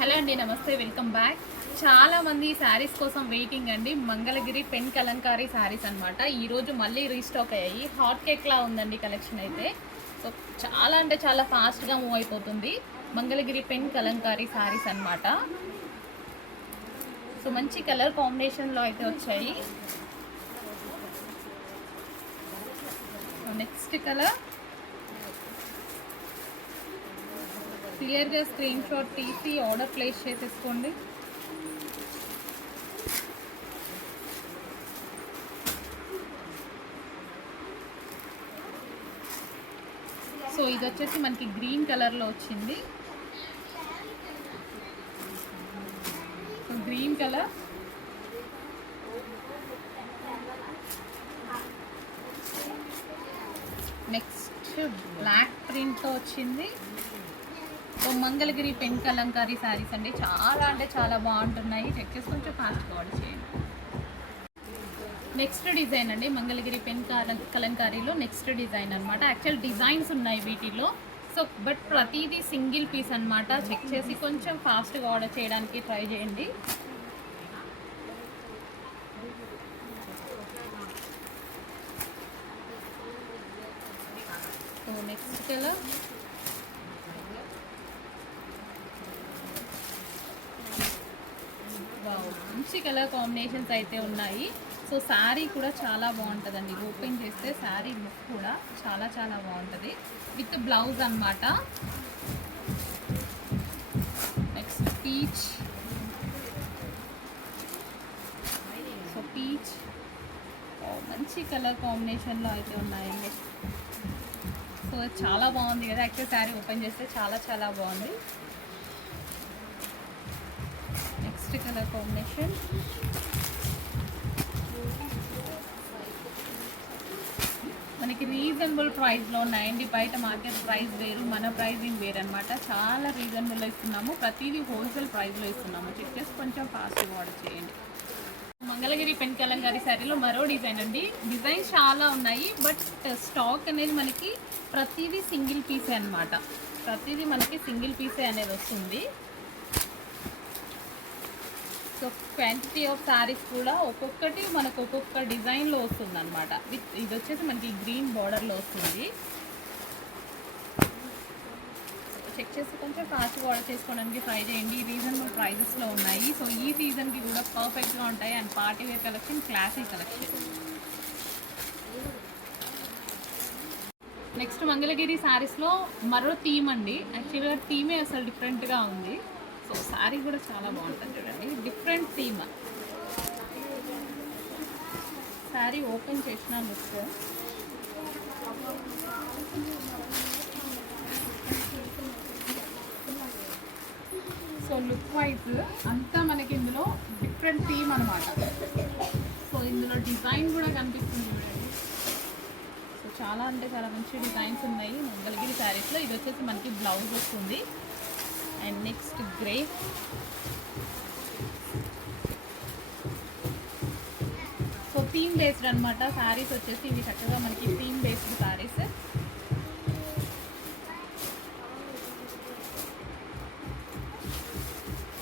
Hello అండి, నమస్తే, welcome back. చాలామంది శారీస్ కోసం వెయిటింగ్ అండి. మంగళగిరి పెన్ కలంకారీ శారీస్ అనమాట. ఈరోజు మళ్ళీ రీస్టాక్ అయ్యాయి. హాట్ కేక్లా ఉందండి కలెక్షన్ అయితే. సో చాలా అంటే చాలా ఫాస్ట్గా మూవ్ అయిపోతుంది. మంగళగిరి పెన్ కలంకారీ శారీస్ అనమాట. సో మంచి కలర్ కాంబినేషన్లో అయితే వచ్చాయి. నెక్స్ట్ కలర్ క్లియర్గా స్క్రీన్ షాట్ తీసి ఆర్డర్ ప్లేస్ చేసేసుకోండి. సో ఇది వచ్చేసి మనకి గ్రీన్ కలర్లో వచ్చింది. So green colour, next black ప్రింట్తో వచ్చింది. So Mangalagiri pen kalamkari sarees అండి. చాలా అంటే చాలా బాగుంటున్నాయి. చెక్ చేసి కొంచెం ఫాస్ట్గా ఆర్డర్ చేయండి. నెక్స్ట్ డిజైన్ అండి, మంగళగిరి పెన్ కలంకారీలో నెక్స్ట్ డిజైన్ అనమాట. యాక్చువల్ డిజైన్స్ ఉన్నాయి వీటిలో. సో బట్ ప్రతిదీ సింగిల్ పీస్ అనమాట. చెక్ చేసి కొంచెం ఫాస్ట్గా ఆర్డర్ చేయడానికి ట్రై చేయండి. సో నెక్స్ట్ కలర్ మంచి కలర్ కాంబినేషన్స్ అయితే ఉన్నాయి. సో శారీ కూడా చాలా బాగుంటుందండి. ఓపెన్ చేస్తే శారీ లుక్ కూడా చాలా చాలా బాగుంటుంది విత్ బ్లౌజ్ అనమాట. Next peach. సో పీచ్ మంచి కలర్ కాంబినేషన్లో అయితే ఉన్నాయండి. సో చాలా బాగుంది కదా. యాక్చువల్ శారీ ఓపెన్ చేస్తే చాలా చాలా బాగుంది. నెక్స్ట్ కలర్ కాంబినేషన్ మనకి రీజనబుల్ ప్రైస్లో ఉన్నాయండి. బయట మార్కెట్ ప్రైస్ వేరు, మన ప్రైజింగ్ వేరు అనమాట. చాలా రీజనబుల్లో ఇస్తున్నాము. ప్రతిదీ హోల్సేల్ ప్రైస్లో ఇస్తున్నాము. చెక్ చేసి కొంచెం ఫాస్ట్గా ఆర్డర్ చేయండి. మంగళగిరి పెన్ కలంకారీ శారీలో మరో డిజైన్ అండి. డిజైన్స్ చాలా ఉన్నాయి, బట్ స్టాక్ అనేది మనకి ప్రతిదీ సింగిల్ పీసే అనమాట. ప్రతిదీ మనకి సింగిల్ పీసే అనేది వస్తుంది. సో క్వాంటిటీ ఆఫ్ శారీస్ కూడా ఒక్కొక్కటి మనకు ఒక్కొక్క డిజైన్లో వస్తుంది అనమాట. విత్ ఇది వచ్చేసి మనకి గ్రీన్ బార్డర్లో వస్తుంది. చెక్ చేసి కొంచెం ఫాస్ట్గా ఆర్డర్ చేసుకోవడానికి ట్రై చేయండి. రీజనబుల్ ప్రైజెస్లో ఉన్నాయి. సో ఈ సీజన్కి కూడా పర్ఫెక్ట్గా ఉంటాయి. And party wear collection, classy collection. Next Mangalagiri శారీస్లో మరో థీమ్ అండి. యాక్చువల్గా థీమే అసలు డిఫరెంట్గా ఉంది. సో శారీ కూడా చాలా బాగుంటుంది చూడండి. Different theme. శారీ ఓపెన్ చేసిన లుక్. సో లుక్ వైజ్ అంతా మనకి ఇందులో డిఫరెంట్ థీమ్ అనమాట. సో ఇందులో డిజైన్ కూడా కనిపిస్తుంది చూడండి. సో చాలా అంటే చాలా మంచి డిజైన్స్ ఉన్నాయి మంగళగిరి శారీస్లో. ఇది వచ్చేసి మనకి బ్లౌజ్ వస్తుంది. And next grey. So theme based అనమాట శారీస్ వచ్చేసి. ఇవి చక్కగా మనకి థీమ్ బేస్డ్ శారీస్.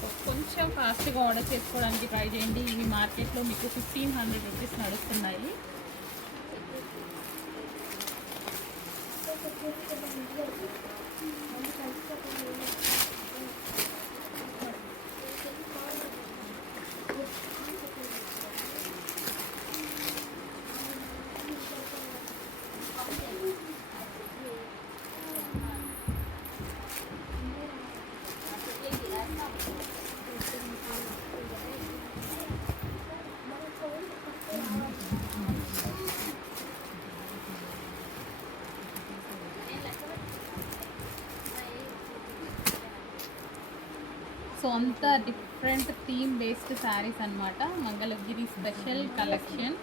సో కొంచెం ఫాస్ట్గా ఆర్డర్ చేసుకోవడానికి ట్రై చేయండి. ఇవి మార్కెట్లో మీకు 1500 రూపీస్ నడుస్తున్నాయి. సో అంతా డిఫరెంట్ థీమ్ బేస్డ్ శారీస్ అనమాట. Mangalagiri special collection.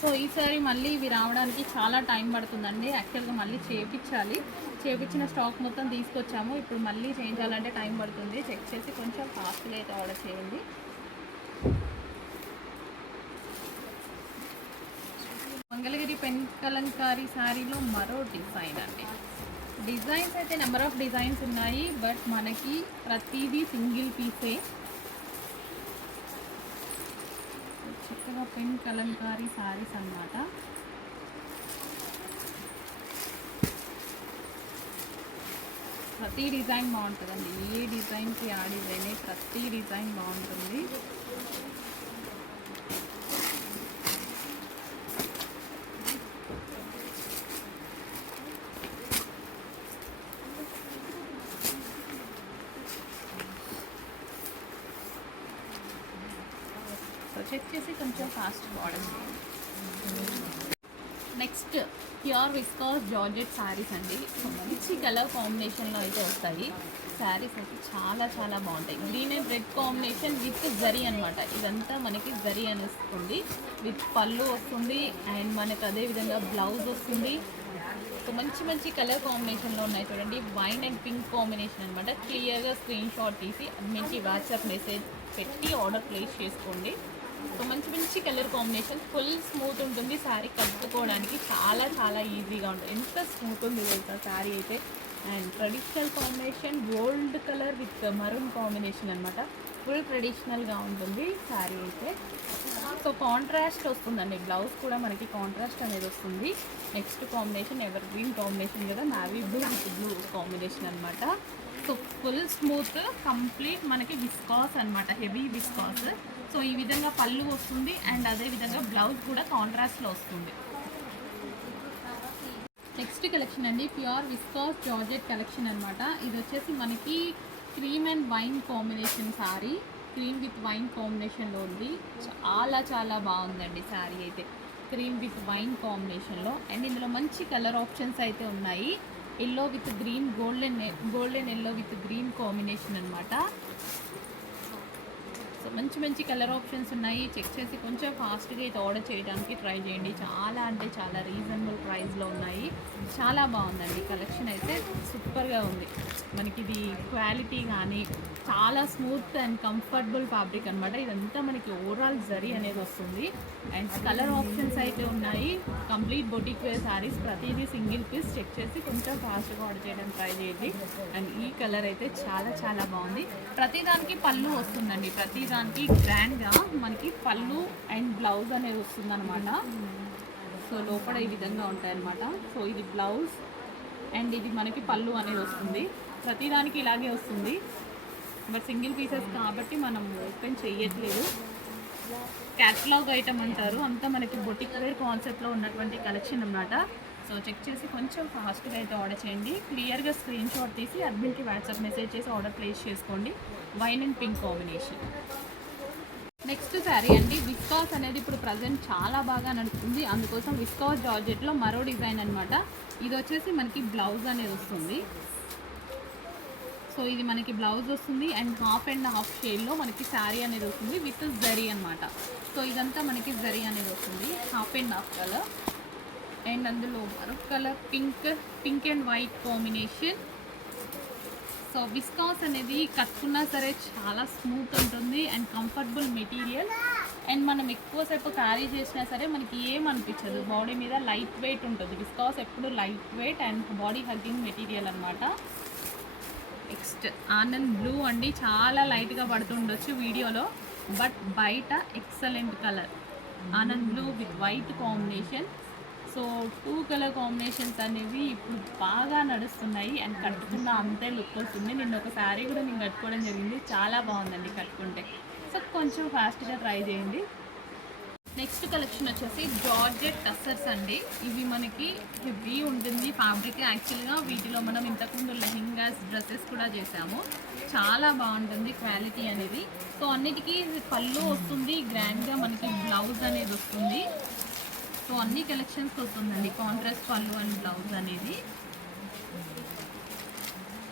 సో ఈసారి మళ్ళీ ఇవి రావడానికి చాలా టైం పడుతుందండి. యాక్చువల్గా మళ్ళీ చేయించాలి. చేపించిన స్టాక్ మొత్తం తీసుకొచ్చాము. ఇప్పుడు మళ్ళీ చేయించాలంటే టైం పడుతుంది. చెక్ చేసి కొంచెం ఫాస్ట్గా అయితే ఆర్డర్ చేయండి. మంగళగిరి పెన్ కలంకారీ శారీలో మరో డిజైన్ అండి. డిజైన్స్ అయితే నెంబర్ ఆఫ్ డిజైన్స్ ఉన్నాయి, బట్ మనకి ప్రతిదీ సింగిల్ పీసే. చక్కగా పెన్ కలంకారీ శారీస్ అన్నమాట. ప్రతి డిజైన్ బాగుంటుందండి. ఏ డిజైన్కి ఆ డిజైనే, ప్రతి డిజైన్ బాగుంటుంది. సో చెక్ చేసి కొంచెం ఫాస్ట్ ఆర్డర్ చేయండి. Next pure viscous georgette saris అండి. మంచి కలర్ కాంబినేషన్లో అయితే వస్తాయి. శారీస్ అయితే చాలా చాలా బాగుంటాయి. Green and red combination with zari అనమాట. ఇదంతా మనకి జరీ అని వస్తుంది, విత్ పళ్ళు వస్తుంది, అండ్ మనకు అదేవిధంగా బ్లౌజ్ వస్తుంది. సో మంచి మంచి కలర్ కాంబినేషన్లో ఉన్నాయి చూడండి. వైన్ అండ్ పింక్ కాంబినేషన్ అనమాట. క్లియర్గా స్క్రీన్ షాట్ తీసి మీకు వాట్సాప్ మెసేజ్ పెట్టి ఆర్డర్ ప్లేస్ చేసుకోండి. సో మంచి మంచి కలర్ కాంబినేషన్, ఫుల్ స్మూత్ ఉంటుంది. శారీ కట్టుకోవడానికి చాలా చాలా ఈజీగా ఉంటుంది. ఎంత స్మూత్ ఉంది తెలుసా శారీ అయితే. And traditional combination gold colour with maroon combination అనమాట. ఫుల్ ట్రెడిషనల్గా ఉంటుంది శారీ అయితే. సో కాంట్రాస్ట్ వస్తుందండి. బ్లౌజ్ కూడా మనకి కాంట్రాస్ట్ అనేది వస్తుంది. Next combination evergreen combination కదా, navy blue with blue combination అనమాట. సో ఫుల్ స్మూత్ కంప్లీట్ మనకి విస్కాస్ అనమాట, హెవీ విస్కాస్. సో ఈ విధంగా పళ్ళు వస్తుంది, అండ్ అదేవిధంగా బ్లౌజ్ కూడా కాంట్రాస్ట్లో వస్తుంది. నెక్స్ట్ కలెక్షన్ అండి, ప్యూర్ విస్కాస్ జార్జెట్ కలెక్షన్ అనమాట. ఇది వచ్చేసి మనకి cream and wine combination sari. Cream with wine కాంబినేషన్లో ఉంది. చాలా చాలా బాగుందండి శారీ అయితే. క్రీమ్ విత్ వైన్ కాంబినేషన్లో, అండ్ ఇందులో మంచి కలర్ ఆప్షన్స్ అయితే ఉన్నాయి. Yellow with green, golden yellow with green combination అనమాట. సో మంచి మంచి కలర్ ఆప్షన్స్ ఉన్నాయి. చెక్ చేసి కొంచెం ఫాస్ట్గా అయితే ఆర్డర్ చేయడానికి ట్రై చేయండి. చాలా అంటే చాలా రీజనబుల్ ప్రైస్లో ఉన్నాయి. చాలా బాగుందండి కలెక్షన్ అయితే, సూపర్గా ఉంది. మనకి ఇది క్వాలిటీ కానీ చాలా స్మూత్ అండ్ కంఫర్టబుల్ ఫ్యాబ్రిక్ అనమాట. ఇదంతా మనకి ఓవరాల్ జరీ అనేది వస్తుంది, అండ్ కలర్ ఆప్షన్స్ అయితే ఉన్నాయి. కంప్లీట్ బొటిక్ వేర్ శారీస్, ప్రతిదీ సింగిల్ పీస్. చెక్ చేసి కొంచెం ఫాస్ట్గా ఆర్డర్ చేయడానికి ట్రై చేయండి. అండ్ ఈ కలర్ అయితే చాలా చాలా బాగుంది. ప్రతిదానికి పళ్ళు వస్తుందండి. ప్రతిదానికి గ్రాండ్గా మనకి పళ్ళు అండ్ బ్లౌజ్ అనేది వస్తుంది అనమాట. సో లోపల ఈ విధంగా ఉంటాయన్నమాట. సో ఇది బ్లౌజ్, అండ్ ఇది మనకి పళ్ళు అనేది వస్తుంది. ప్రతిదానికి ఇలాగే వస్తుంది, బట్ సింగిల్ పీసెస్ కాబట్టి మనం ఓపెన్ చెయ్యట్లేదు. క్యాటలాగ్ ఐటమ్ అంటారు, అంతా మనకి బొటిక్ వేర్ కాన్సెప్ట్లో ఉన్నటువంటి కలెక్షన్ అన్నమాట. సో చెక్ చేసి కొంచెం ఫాస్ట్గా అయితే ఆర్డర్ చేయండి. క్లియర్గా స్క్రీన్ షాట్ తీసి అడ్మిన్కి వాట్సాప్ మెసేజ్ చేసి ఆర్డర్ ప్లేస్ చేసుకోండి. Wine and pink combination. Next sari అండి, విస్కాస్ అనేది ఇప్పుడు ప్రజెంట్ చాలా బాగా నడుస్తుంది, అందుకోసం విస్కాస్ జార్జెట్లో మరో డిజైన్ అనమాట. ఇది వచ్చేసి మనకి బ్లౌజ్ అనేది వస్తుంది. సో ఇది మనకి బ్లౌజ్ వస్తుంది, అండ్ హాఫ్ షేడ్లో మనకి శారీ అనేది వస్తుంది విత్ జరీ అనమాట. సో ఇదంతా మనకి జరీ అనేది వస్తుంది, హాఫ్ కలర్, అండ్ అందులో మరొక colour pink and white combination. So viscous అనేది కట్టుకున్నా సరే చాలా స్మూత్ ఉంటుంది, అండ్ కంఫర్టబుల్ మెటీరియల్, అండ్ మనం ఎక్కువసేపు క్యారీ చేసినా సరే మనకి ఏమనిపించదు. బాడీ మీద లైట్ వెయిట్ ఉంటుంది. విస్కాస్ ఎప్పుడు light weight and body hugging material అనమాట. నెక్స్ట్ ఆనంద్ బ్లూ అండి, చాలా లైట్గా పడుతుండొచ్చు వీడియోలో, బట్ బయట excellent colour. Anand blue with white combination. So 2 colour combinations అనేవి ఇప్పుడు బాగా నడుస్తున్నాయి, అండ్ కట్టుకున్న అంతే లుక్ వస్తుంది. నిన్న ఒక శారీ కూడా నేను కట్టుకోవడం జరిగింది, చాలా బాగుందండి కట్టుకుంటే. సో కొంచెం ఫాస్ట్గా ట్రై చేయండి. నెక్స్ట్ కలెక్షన్ వచ్చేసి జార్జెట్ టస్సర్స్ అండి. ఇవి మనకి హెవీ ఉంటుంది ఫ్యాబ్రిక్. యాక్చువల్గా వీటిలో మనం ఇంతకుముందు లెహెంగాస్, డ్రెస్సెస్ కూడా చేసాము. చాలా బాగుంటుంది క్వాలిటీ అనేది. సో అన్నిటికీ పళ్ళు వస్తుంది, గ్రాండ్గా మనకి బ్లౌజ్ అనేది వస్తుంది. సో అన్ని కలెక్షన్స్ వస్తుందండి, కాంట్రాస్ట్ పళ్ళు అండ్ బ్లౌజ్ అనేది.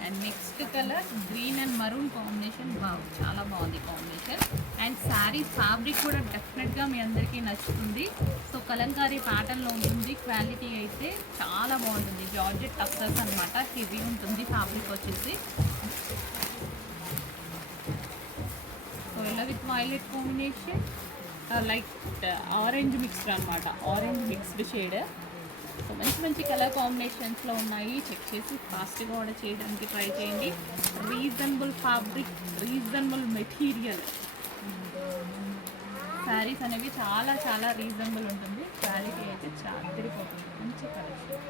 And next colour green and maroon combination, చాలా బాగుంది కాంబినేషన్. అండ్ శారీ ఫ్యాబ్రిక్ కూడా డెఫినెట్గా మీ అందరికీ నచ్చుతుంది. సో కలంకారీ ప్యాటర్న్లో ఉంటుంది. క్వాలిటీ అయితే చాలా బాగుంటుంది. జార్జెట్ టక్సర్స్ అనమాట, హెవీ ఉంటుంది ఫ్యాబ్రిక్ వచ్చేసి. సో ఇలా with violet combination, like orange mixed అనమాట, ఆరెంజ్ మిక్స్డ్ షేడ్. సో మంచి మంచి కలర్ కాంబినేషన్స్లో ఉన్నాయి. చెక్ చేసి ఫాస్ట్గా ఆర్డర్ చేయడానికి ట్రై చేయండి. Reasonable fabric, reasonable material. Saris అనేవి చాలా చాలా రీజనబుల్ ఉంటుంది. క్వాలిటీ అయితే చాలా తిరిగిపోతుంది. మంచి కలెక్షన్.